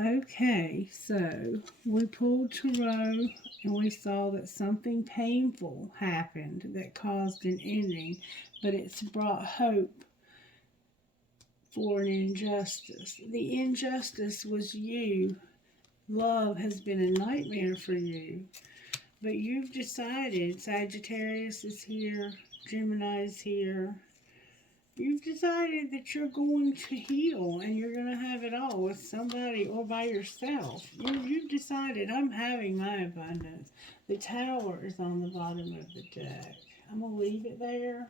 Okay, so we pulled tarot and we saw that something painful happened that caused an ending, but it's brought hope for an injustice. The injustice was you. Love has been a nightmare for you, but you've decided, Sagittarius is here, Gemini is here, you've decided that you're going to heal and you're going to have it all with somebody or by yourself. You've decided, I'm having my abundance. The Tower is on the bottom of the deck. I'm going to leave it there.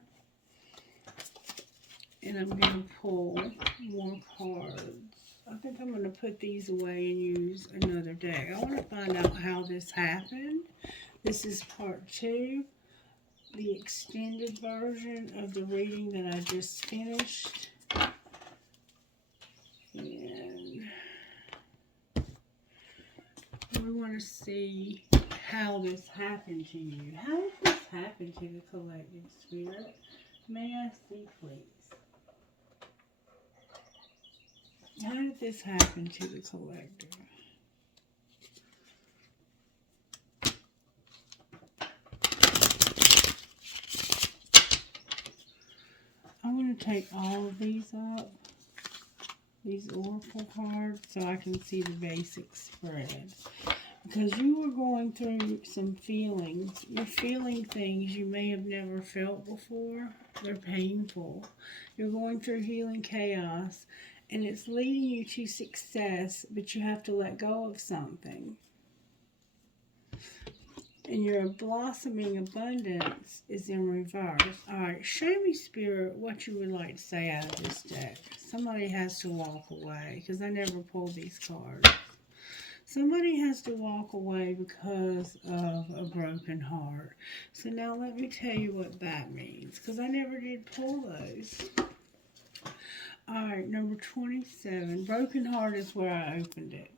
And I'm going to pull more cards. I think I'm going to put these away and use another deck. I want to find out how this happened. This is part 2. The extended version of the reading that I just finished. And we want to see how this happened to you. How did this happen to the collective spirit? May I see, please? How did this happen to the collector? I'm going to take all of these up, these oracle cards, so I can see the basic spread. Because you were going through some feelings. You're feeling things you may have never felt before. They're painful. You're going through healing chaos, and it's leading you to success, but you have to let go of something. And your blossoming abundance is in reverse. Alright, show me, Spirit, what you would like to say out of this deck. Somebody has to walk away, because I never pulled these cards. Somebody has to walk away because of a broken heart. So now let me tell you what that means, because I never did pull those. Alright, number 27. Broken heart is where I opened it.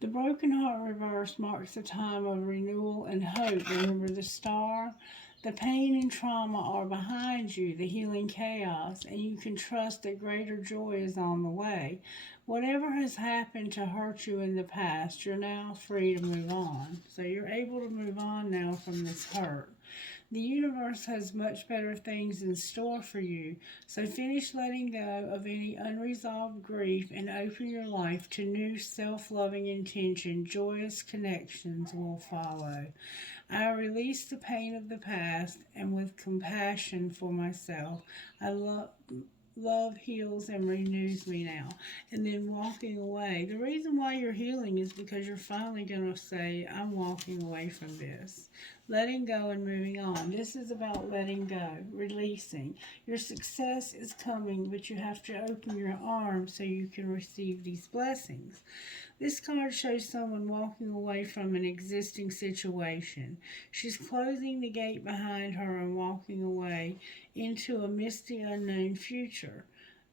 The broken heart reverse marks a time of renewal and hope. Remember the star? The pain and trauma are behind you, the healing chaos, and you can trust that greater joy is on the way. Whatever has happened to hurt you in the past, you're now free to move on. So you're able to move on now from this hurt. The universe has much better things in store for you, so finish letting go of any unresolved grief and open your life to new self-loving intention. Joyous connections will follow. I release the pain of the past, and with compassion for myself, love heals and renews me now. And then walking away. The reason why you're healing is because you're finally going to say, I'm walking away from this. Letting go and moving on. This is about letting go, releasing. Your success is coming, but you have to open your arms so you can receive these blessings. This card shows someone walking away from an existing situation. She's closing the gate behind her and walking away into a misty, unknown future.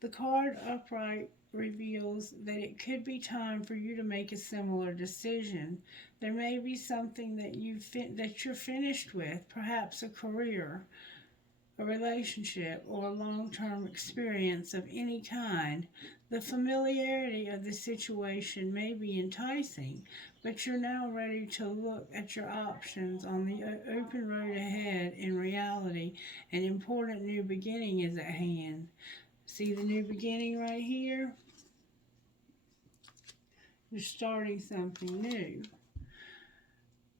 The card upright reveals that it could be time for you to make a similar decision. There may be something that you're finished with, perhaps a career, a relationship, or a long-term experience of any kind. The familiarity of the situation may be enticing, but you're now ready to look at your options on the open road ahead. In reality, an important new beginning is at hand. See the new beginning right here? You're starting something new.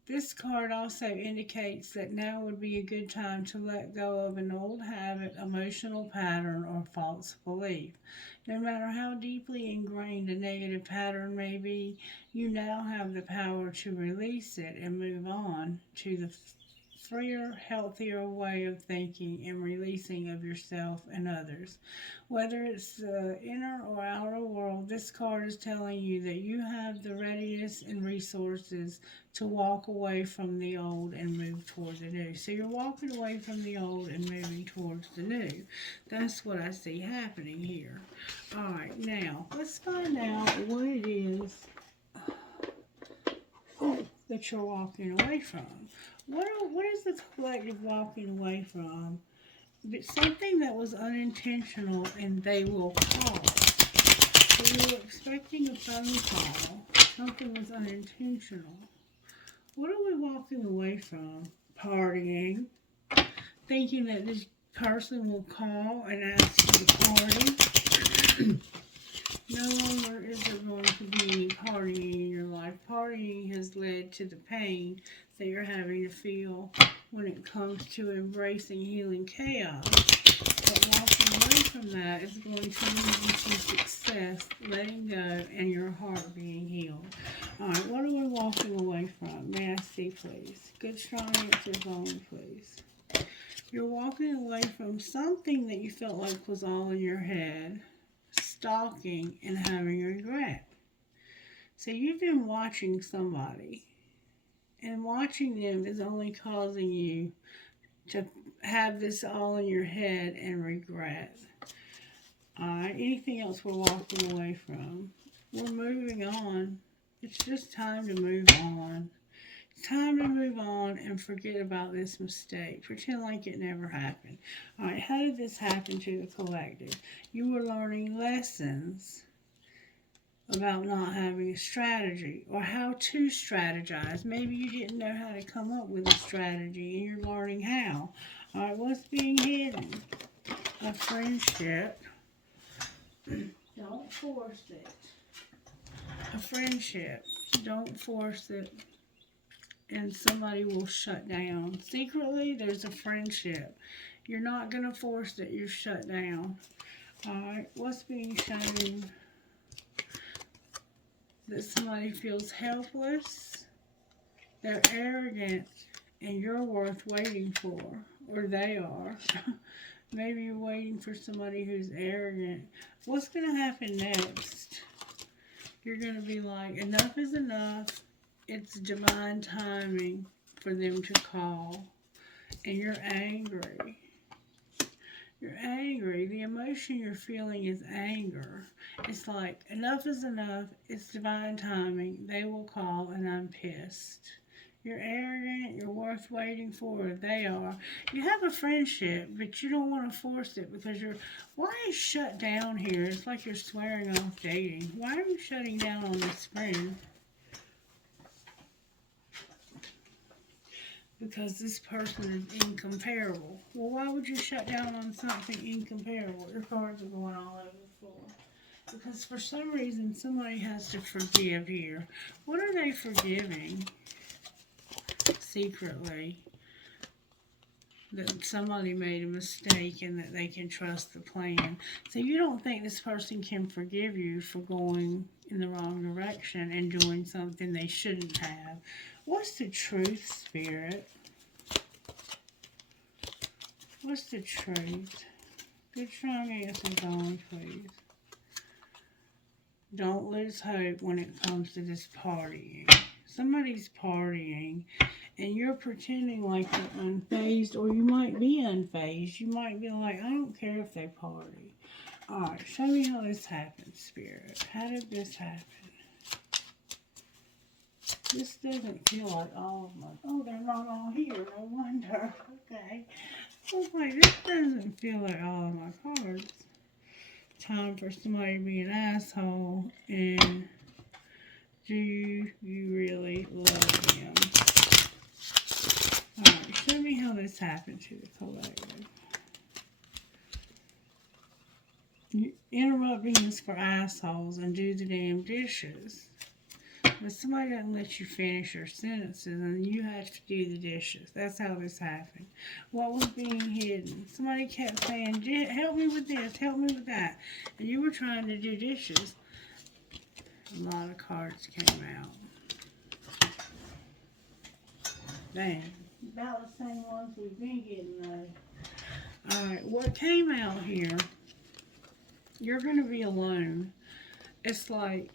This card also indicates that now would be a good time to let go of an old habit, emotional pattern, or false belief. No matter how deeply ingrained a negative pattern may be, you now have the power to release it and move on to the freer, healthier way of thinking and releasing of yourself and others. Whether it's the inner or outer world, this card is telling you that you have the readiness and resources to walk away from the old and move toward the new. So you're walking away from the old and moving towards the new. That's what I see happening here. Alright, now let's find out what it is that you're walking away from. What is the collective walking away from? It's something that was unintentional, and they will call. So you're expecting a phone call. Something was unintentional. What are we walking away from? Partying. Thinking that this person will call and ask you to party. No longer is there going to be any partying in your life. Partying has led to the pain that you're having to feel when it comes to embracing healing chaos. But walking away from that is going to lead you to success, letting go, and your heart being healed. Alright, what are we walking away from? May I see, please? Good, strong answers only, please. You're walking away from something that you felt like was all in your head, stalking, and having regret. So you've been watching somebody, and watching them is only causing you to have this all in your head and regret. Alright, anything else we're walking away from? We're moving on. It's just time to move on. It's time to move on and forget about this mistake. Pretend like it never happened. Alright, how did this happen to the collective? You were learning lessons about not having a strategy or how to strategize. Maybe you didn't know how to come up with a strategy and you're learning how. Alright, what's being hidden? A friendship. Don't force it. A friendship. Don't force it. And somebody will shut down. Secretly, there's a friendship. You're not going to force it. You're shut down. Alright, what's being shown? That somebody feels helpless. They're arrogant. And you're worth waiting for. Or they are. Maybe you're waiting for somebody who's arrogant. What's going to happen next? You're going to be like, enough is enough. It's divine timing for them to call. And you're angry. You're angry. The emotion you're feeling is anger. It's like, enough is enough. It's divine timing. They will call and I'm pissed. You're arrogant. You're worth waiting for. They are. You have a friendship, but you don't want to force it because you're... Why is shut down here? It's like you're swearing off dating. Why are you shutting down on this friend? Because this person is incomparable. Well, why would you shut down on something incomparable? Your cards are going all over the floor. Because for some reason, somebody has to forgive here. What are they forgiving? Secretly. That somebody made a mistake and that they can trust the plan. So you don't think this person can forgive you for going in the wrong direction and doing something they shouldn't have. What's the truth, Spirit? What's the truth? Good, strong answers only, please. Don't lose hope when it comes to this partying. Somebody's partying, and you're pretending like you're unfazed, or you might be unfazed. You might be like, I don't care if they party. Alright, show me how this happened, Spirit. How did this happen? This doesn't feel like all of my... Oh, they're not all here. No wonder. Okay. I was like, this doesn't feel like all of my cards. Time for somebody to be an asshole. And do you really love him? Alright, show me how this happened to the collective. You're interrupting us for assholes and do the damn dishes. But somebody doesn't let you finish your sentences and you have to do the dishes. That's how this happened. What was being hidden? Somebody kept saying, help me with this, help me with that. And you were trying to do dishes. A lot of cards came out. Dang. About the same ones we've been getting though. Alright, what came out here, you're going to be alone. It's like...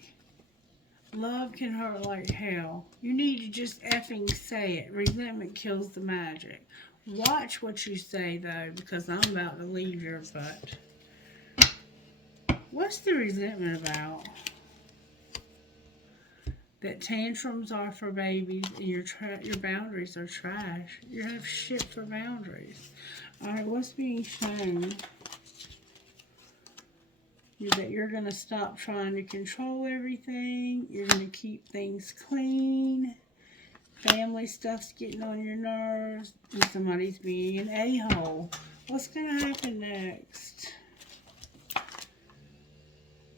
Love can hurt like hell. You need to just effing say it. Resentment kills the magic. Watch what you say, though, because I'm about to leave your butt. What's the resentment about? That tantrums are for babies and your boundaries are trash. You have shit for boundaries. Alright, what's being shown? That you're going to stop trying to control everything. You're going to keep things clean. Family stuff's getting on your nerves. And somebody's being an a-hole. What's going to happen next?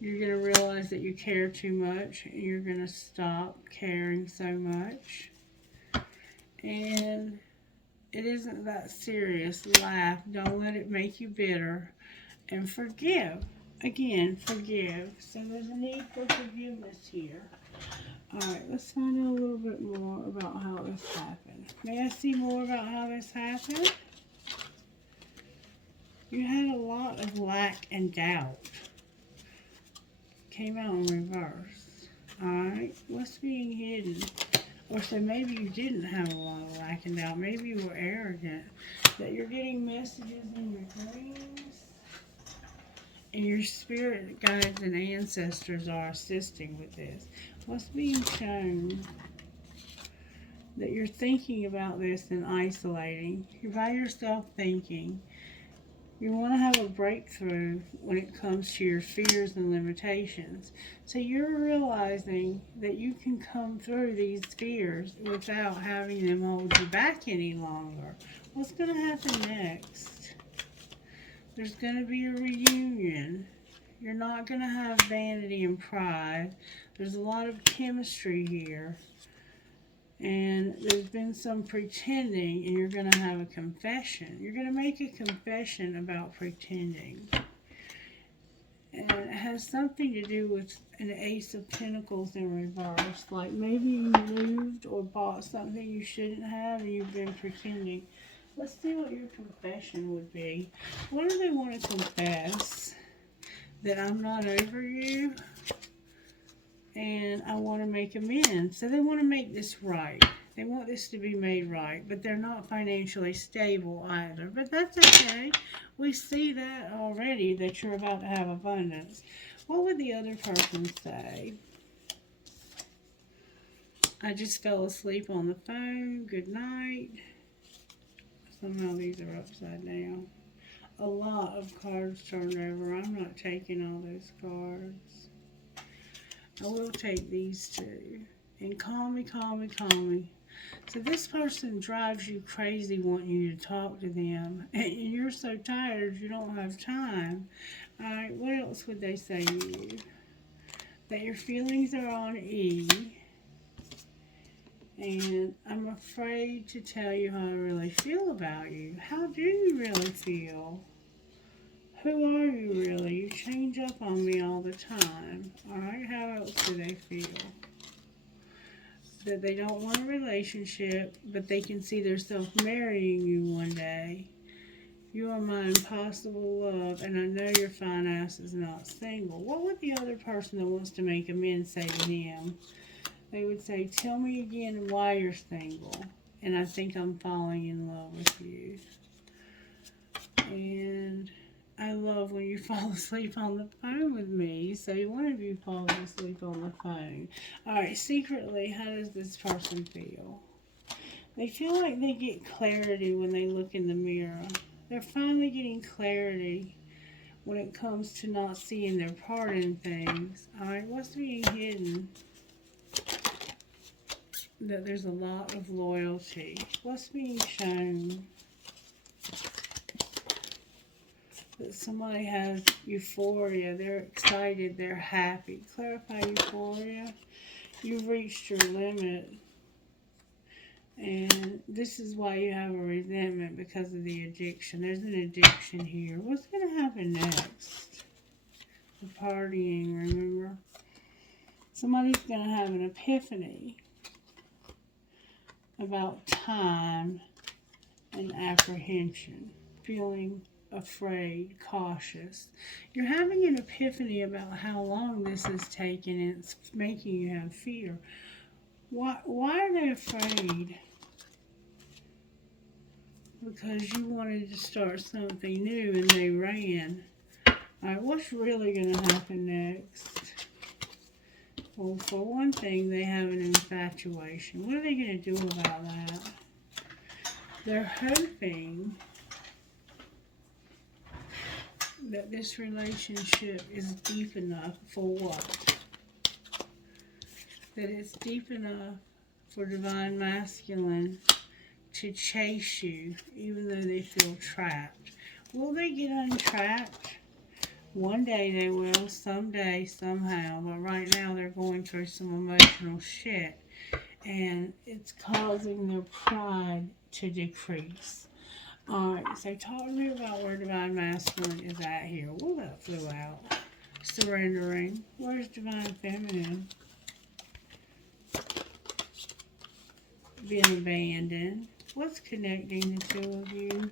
You're going to realize that you care too much. And you're going to stop caring so much. And it isn't that serious. Laugh. Don't let it make you bitter. And forgive. Again, forgive. So there's a need for forgiveness here. Alright, let's find out a little bit more about how this happened. May I see more about how this happened? You had a lot of lack and doubt. Came out in reverse. Alright, what's being hidden? Or so maybe you didn't have a lot of lack and doubt. Maybe you were arrogant. That you're getting messages in your dreams. And your spirit guides and ancestors are assisting with this. What's being shown? That you're thinking about this and isolating. You're by yourself thinking. You want to have a breakthrough when it comes to your fears and limitations. So you're realizing that you can come through these fears without having them hold you back any longer. What's going to happen next? There's going to be a reunion. You're not going to have vanity and pride. There's a lot of chemistry here. And there's been some pretending, and you're going to have a confession. You're going to make a confession about pretending. And it has something to do with an Ace of Pentacles in reverse. Like maybe you moved or bought something you shouldn't have, and you've been pretending. Let's see what your confession would be. What do they want to confess? That I'm not over you and I want to make amends. So they want to make this right. They want this to be made right, but they're not financially stable either. But that's okay. We see that already, that you're about to have abundance. What would the other person say? I just fell asleep on the phone. Good night. Somehow these are upside down. A lot of cards turned over. I'm not taking all those cards. I will take these two. And call me, call me, call me. So this person drives you crazy wanting you to talk to them. And you're so tired you don't have time. Alright, what else would they say to you? That your feelings are on E. And I'm afraid to tell you how I really feel about you. How do you really feel? Who are you really? You change up on me all the time. Alright, how else do they feel? That they don't want a relationship, but they can see themselves marrying you one day. You are my impossible love, and I know your fine ass is not single. What would the other person that wants to make amends say to him? They would say, tell me again why you're single, and I think I'm falling in love with you. And I love when you fall asleep on the phone with me. So one of you falls asleep on the phone. Alright, secretly, how does this person feel? They feel like they get clarity when they look in the mirror. They're finally getting clarity when it comes to not seeing their part in things. Alright, what's being hidden? That there's a lot of loyalty. What's being shown? That somebody has euphoria. They're excited. They're happy. Clarify euphoria. You've reached your limit. And this is why you have a resentment, because of the addiction. There's an addiction here. What's going to happen next? The partying, remember? Somebody's going to have an epiphany about time and apprehension, feeling afraid, cautious. You're having an epiphany about how long this has taken, and it's making you have fear. Why are they afraid? Because you wanted to start something new and they ran. Alright, what's really going to happen next? Well, for one thing, they have an infatuation. What are they going to do about that? They're hoping that this relationship is deep enough for what? That it's deep enough for divine masculine to chase you even though they feel trapped. Will they get untrapped? One day they will, someday, somehow, but right now they're going through some emotional shit and it's causing their pride to decrease. Alright, so talk to me about where divine masculine is at here. Well, that flew out. Surrendering. Where's divine feminine? Being abandoned. What's connecting the two of you?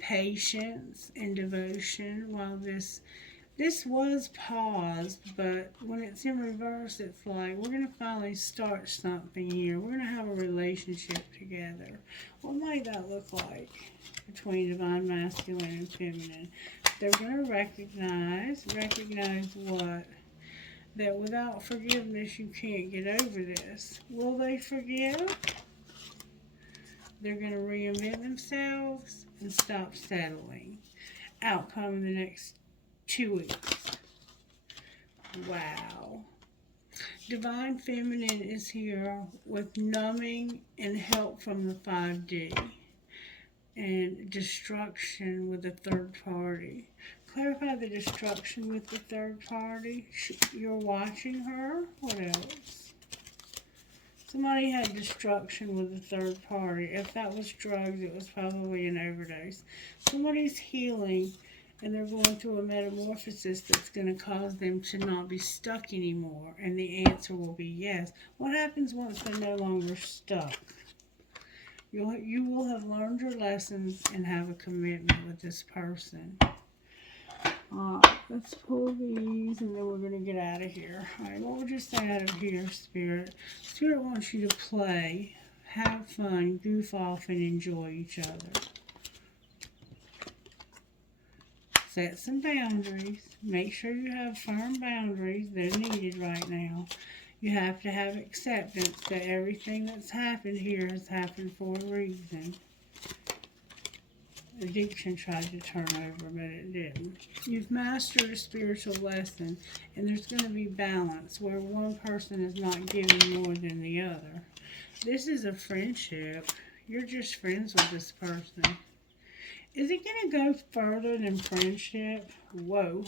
Patience and devotion. While this was paused, but when it's in reverse, it's like we're going to finally start something here. We're going to have a relationship together. What might that look like between divine masculine and feminine? They're going to recognize what? That without forgiveness, you can't get over this. Will they forgive? They're going to reinvent themselves and stop settling. Outcome in the next 2 weeks. Wow. Divine feminine is here with numbing and help from the 5D. And destruction with the third party. Clarify the destruction with the third party. You're watching her. What else? Somebody had destruction with the third party. If that was drugs, it was probably an overdose. Somebody's healing and they're going through a metamorphosis that's going to cause them to not be stuck anymore. And the answer will be yes. What happens once they're no longer stuck? You will have learned your lessons and have a commitment with this person. Let's pull these and then we're going to get out of here. Alright, what would you say out of here, Spirit? Spirit wants you to play, have fun, goof off, and enjoy each other. Set some boundaries. Make sure you have firm boundaries. They're needed right now. You have to have acceptance that everything that's happened here has happened for a reason. Addiction tried to turn over, but it didn't. You've mastered a spiritual lesson, and there's going to be balance where one person is not giving more than the other. This is a friendship. You're just friends with this person. Is it going to go further than friendship? Whoa.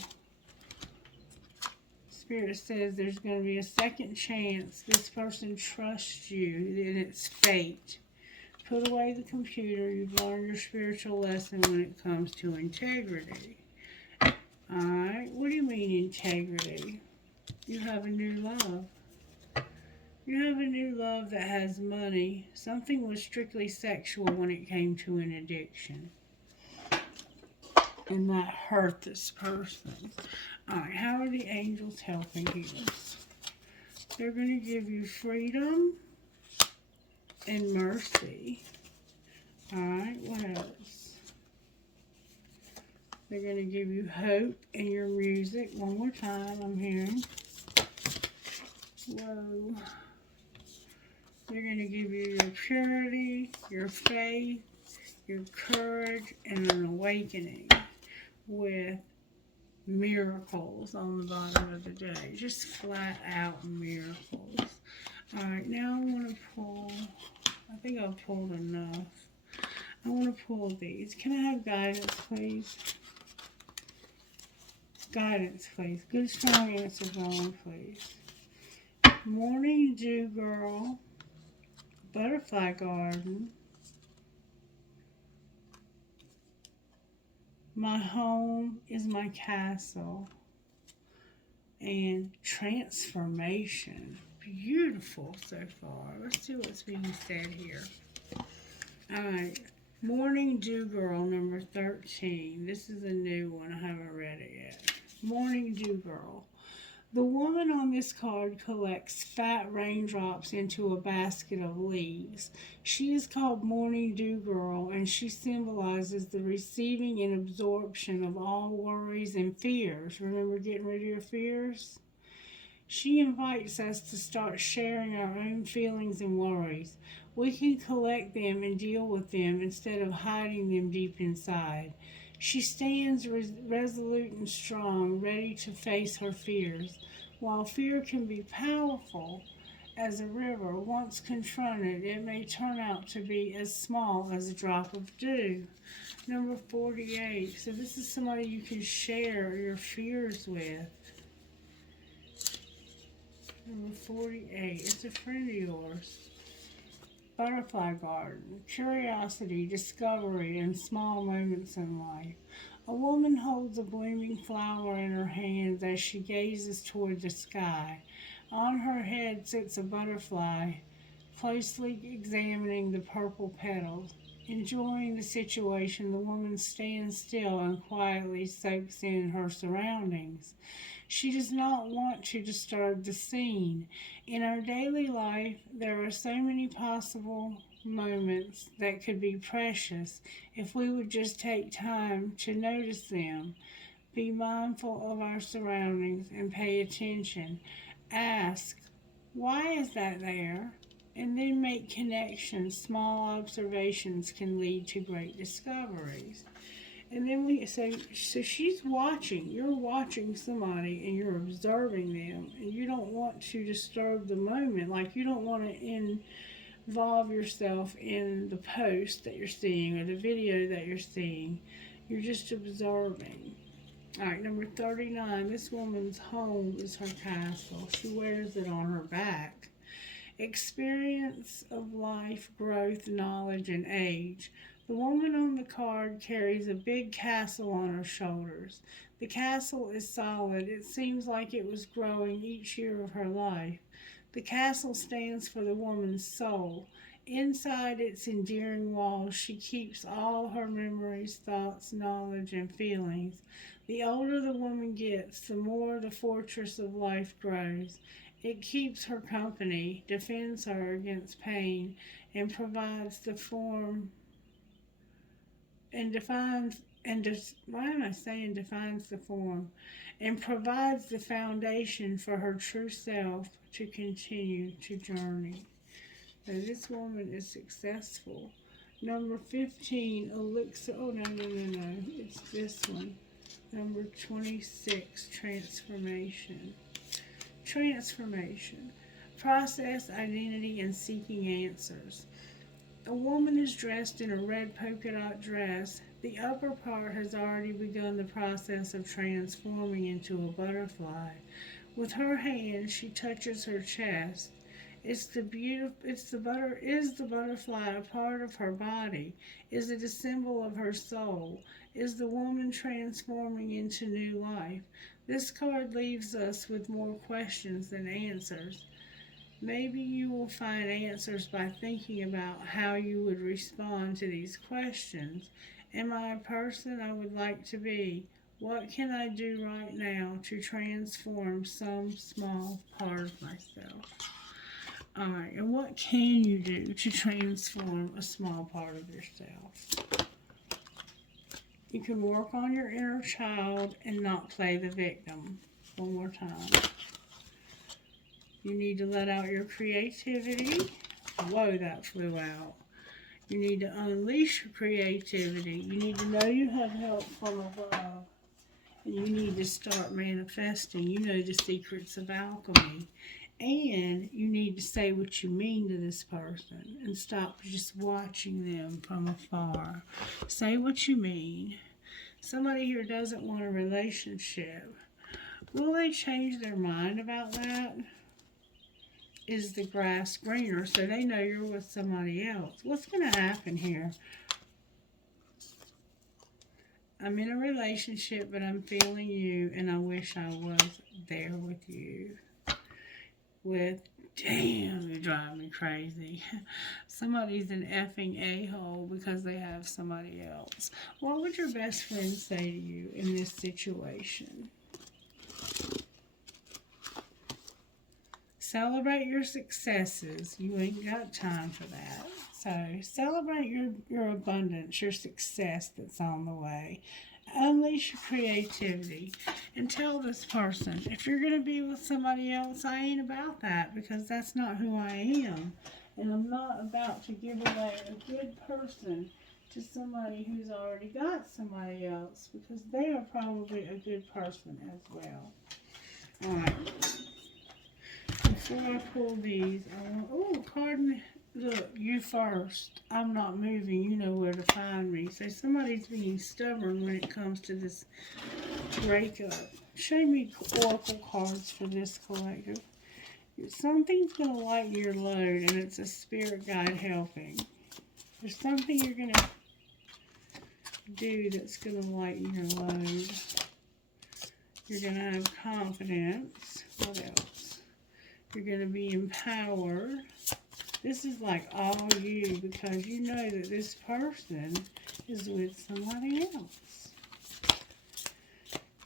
Spirit says there's going to be a second chance. This person trusts you, and it's fate. Put away the computer. You've learned your spiritual lesson when it comes to integrity. Alright, what do you mean integrity? You have a new love. You have a new love that has money. Something was strictly sexual when it came to an addiction. And that hurt this person. Alright, how are the angels helping you? They're going to give you freedom and mercy. Alright, what else? They're going to give you hope in your music. One more time, I'm hearing. Whoa. They're going to give you your purity, your faith, your courage, and an awakening with miracles on the bottom of the day. Just flat out miracles. Alright, now I want to pull, I think I've pulled enough. I want to pull these. Can I have guidance, please? Guidance, please. Good, strong answers only, please. Morning Dew Girl. Butterfly Garden. My home is my castle. And transformation. Beautiful so far. Let's see what's being said here. Alright. Morning Dew Girl number 13. This is a new one. I haven't read it yet. Morning Dew Girl. The woman on this card collects fat raindrops into a basket of leaves. She is called Morning Dew Girl, and she symbolizes the receiving and absorption of all worries and fears. Remember getting rid of your fears? She invites us to start sharing our own feelings and worries. We can collect them and deal with them instead of hiding them deep inside. She stands resolute and strong, ready to face her fears. While fear can be powerful as a river, once confronted, it may turn out to be as small as a drop of dew. Number 48. So this is somebody you can share your fears with. Number 48. It's a friend of yours. Butterfly garden. Curiosity, discovery, and small moments in life. A woman holds a blooming flower in her hands as she gazes toward the sky. On her head sits a butterfly, closely examining the purple petals. Enjoying the situation, the woman stands still and quietly soaks in her surroundings. She does not want to disturb the scene. In our daily life, there are so many possible moments that could be precious if we would just take time to notice them, be mindful of our surroundings, and pay attention. Ask, why is that there? And then make connections. Small observations can lead to great discoveries. And then so she's watching. You're watching somebody and you're observing them, and you don't want to disturb the moment. Like, you don't want to involve yourself in the post that you're seeing or the video that you're seeing. You're just observing. All right, number 39. This woman's home is her castle. She wears it on her back. Experience of life, growth, knowledge, and age. The woman on the card carries a big castle on her shoulders. The castle is solid. It seems like it was growing each year of her life. The castle stands for the woman's soul. Inside its endearing walls, she keeps all her memories, thoughts, knowledge, and feelings. The older the woman gets, the more the fortress of life grows. It keeps her company, defends her against pain, and provides the form and defines and why am I saying defines the form and provides the foundation for her true self to continue to journey. So this woman is successful. Number 15, elixir. Oh, no. It's this one. Number 26, transformation. Transformation. Process, identity, and seeking answers. A woman is dressed in a red polka dot dress. The upper part has already begun the process of transforming into a butterfly. With her hand, she touches her chest. Is the butterfly a part of her body? Is it a symbol of her soul? Is the woman transforming into new life? This card leaves us with more questions than answers. Maybe you will find answers by thinking about how you would respond to these questions. Am I a person I would like to be? What can I do right now to transform some small part of myself? Alright, and what can you do to transform a small part of yourself? You can work on your inner child and not play the victim. One more time. You need to let out your creativity. Whoa, that flew out. You need to unleash your creativity. You need to know you have help from above. And you need to start manifesting. You know the secrets of alchemy. And you need to say what you mean to this person and stop just watching them from afar. Say what you mean. Somebody here doesn't want a relationship. Will they change their mind about that? Is the grass greener? So they know you're with somebody else. What's going to happen here? I'm in a relationship, but I'm feeling you, and I wish I was there with you. Damn, you drive me crazy. Somebody's an effing a-hole because they have somebody else. What would your best friend say to you in this situation? Celebrate your successes. You ain't got time for that. So celebrate your abundance, your success that's on the way. Unleash your creativity and tell this person, if you're going to be with somebody else, I ain't about that because that's not who I am. And I'm not about to give away a good person to somebody who's already got somebody else, because they are probably a good person as well. Alright. Before I pull these, I want, oh, card me. Look, you first. I'm not moving. You know where to find me. So somebody's being stubborn when it comes to this breakup. Show me oracle cards for this collective. Something's going to lighten your load, and it's a spirit guide helping. There's something you're going to do that's going to lighten your load. You're going to have confidence. What else? You're going to be empowered. This is like all you, because you know that this person is with somebody else.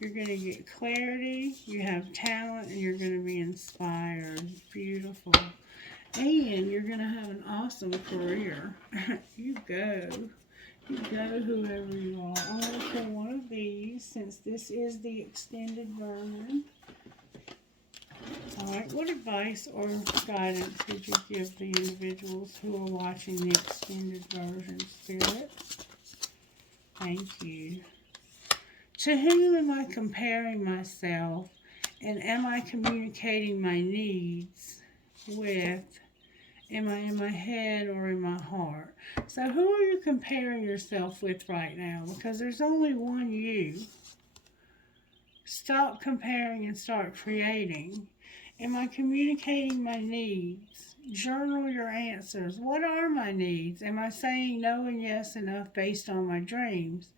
You're going to get clarity, you have talent, and you're going to be inspired. Beautiful. And you're going to have an awesome career. You go. You go, whoever you are. I'm going to pull one of these, since this is the extended version. Alright, what advice or guidance would you give the individuals who are watching the extended version, Spirit? Thank you. To whom am I comparing myself, and am I communicating my needs with? Am I in my head or in my heart? So who are you comparing yourself with right now? Because there's only one you. Stop comparing and start creating. Am I communicating my needs? Journal your answers. What are my needs? Am I saying no and yes enough based on my dreams?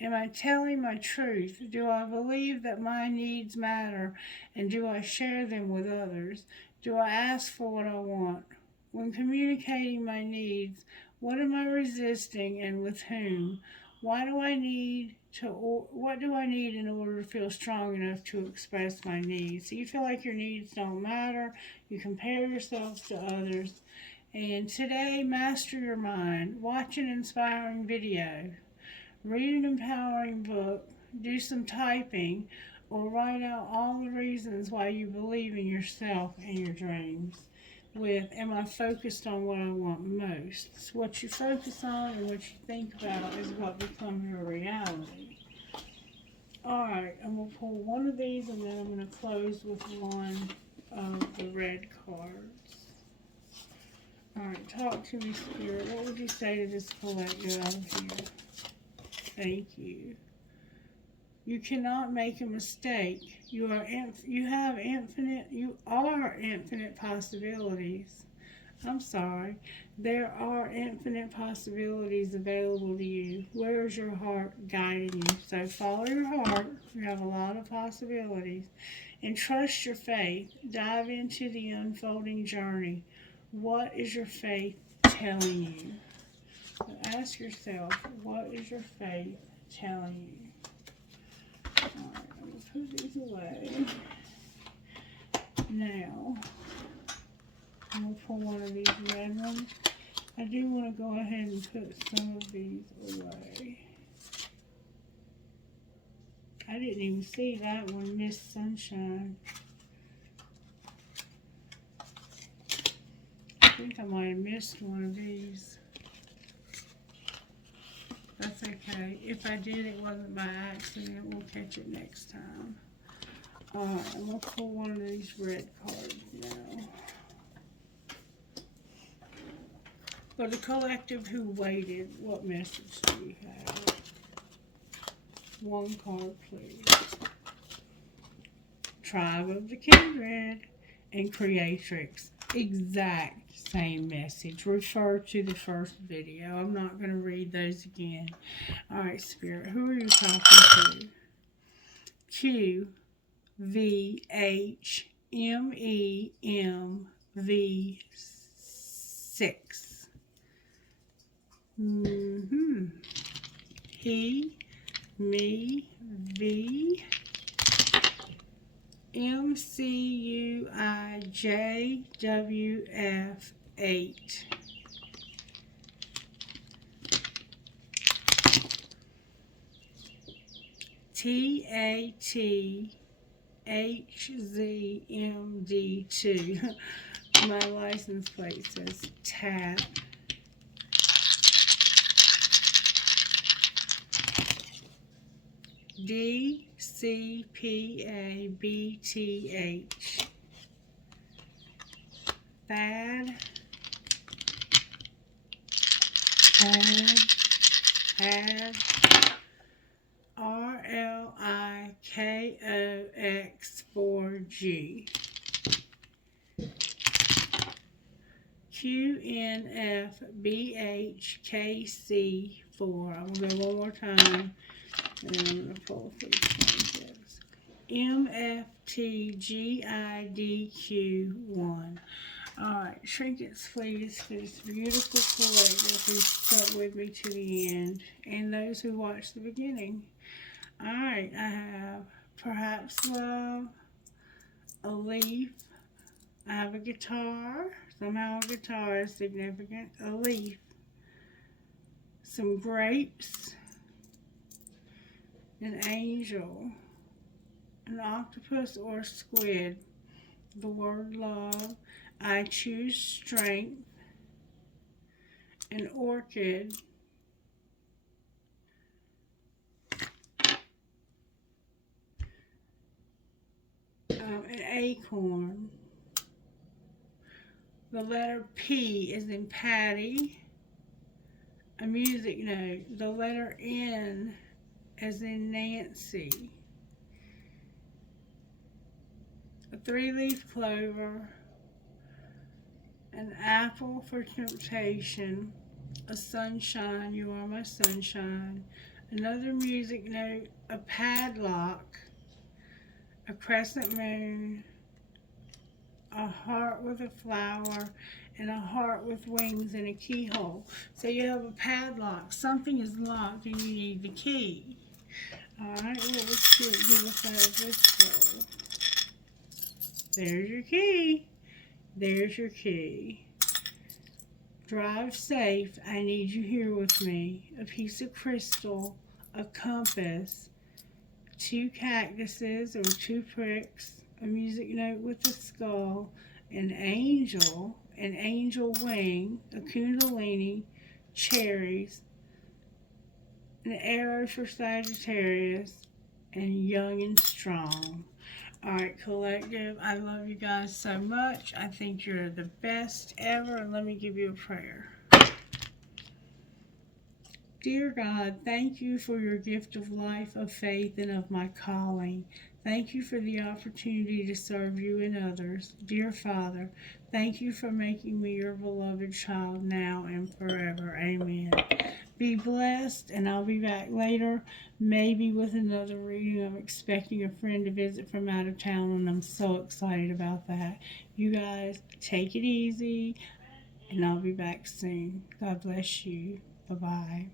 Am I telling my truth? Do I believe that my needs matter, and do I share them with others? Do I ask for what I want? When communicating my needs, what am I resisting and with whom? What do I need in order to feel strong enough to express my needs? So you feel like your needs don't matter. You compare yourselves to others. And today, master your mind. Watch an inspiring video. Read an empowering book. Do some typing. Or write out all the reasons why you believe in yourself and your dreams. With, am I focused on what I want most? It's what you focus on and what you think about is what becomes your reality. Alright, I'm going to pull one of these, and then I'm going to close with one of the red cards. Alright, talk to me, Spirit. What would you say to this collective out here? Thank you. You cannot make a mistake. You are infinite possibilities. I'm sorry. There are infinite possibilities available to you. Where is your heart guiding you? So follow your heart. You have a lot of possibilities. And trust your faith. Dive into the unfolding journey. What is your faith telling you? So ask yourself, what is your faith telling you? Alright, I'm going to put these away. Now, I'm going to pull one of these red ones. I do want to go ahead and put some of these away. I didn't even see that one, Miss Sunshine. I think I might have missed one of these. That's okay. If I did, it wasn't by accident. We'll catch it next time. Alright, I'm going to pull one of these red cards now. For the collective who waited, what message do you have? One card, please. Tribe of the Kindred and Creatrix. Exact same message. Refer to the first video. I'm not going to read those again. Alright, Spirit, who are you talking to? Q V H M E M V 6. He, me, V, MCUIJWF 8. TATHZMD2. My license plate says TAP. DCPABTH. Thad. Had. RLIKOX4G. QNFBHKC4. I'm going to go one more time. And then I'm going to pull through changes. MFTGIDQ1. Alright, trinkets please for this beautiful collective who stuck with me to the end. And those who watched the beginning. Alright, I have Perhaps Love, a leaf. I have a guitar. Somehow a guitar is significant. A leaf. Some grapes. An angel. An octopus or squid. The word love. I choose strength. An orchid. An acorn. The letter P is in Patty. A music note. The letter N as in Nancy. A 3-leaf clover. An apple for temptation. A sunshine. You are my sunshine. Another music note. A padlock. A crescent moon, a heart with a flower, and a heart with wings and a keyhole. So you have a padlock. Something is locked and you need the key. Alright, what would Spirit give us out of this bowl? There's your key. There's your key. Drive safe. I need you here with me. A piece of crystal, a compass, 2 cactuses or 2 pricks, a music note with a skull, an angel wing, a kundalini, cherries, an arrow for Sagittarius, and young and strong. Alright, collective, I love you guys so much. I think you're the best ever, and let me give you a prayer. Dear God, thank you for your gift of life, of faith, and of my calling. Thank you for the opportunity to serve you and others. Dear Father, thank you for making me your beloved child now and forever. Amen. Be blessed, and I'll be back later, maybe with another reading. I'm expecting a friend to visit from out of town, and I'm so excited about that. You guys, take it easy, and I'll be back soon. God bless you. Bye-bye.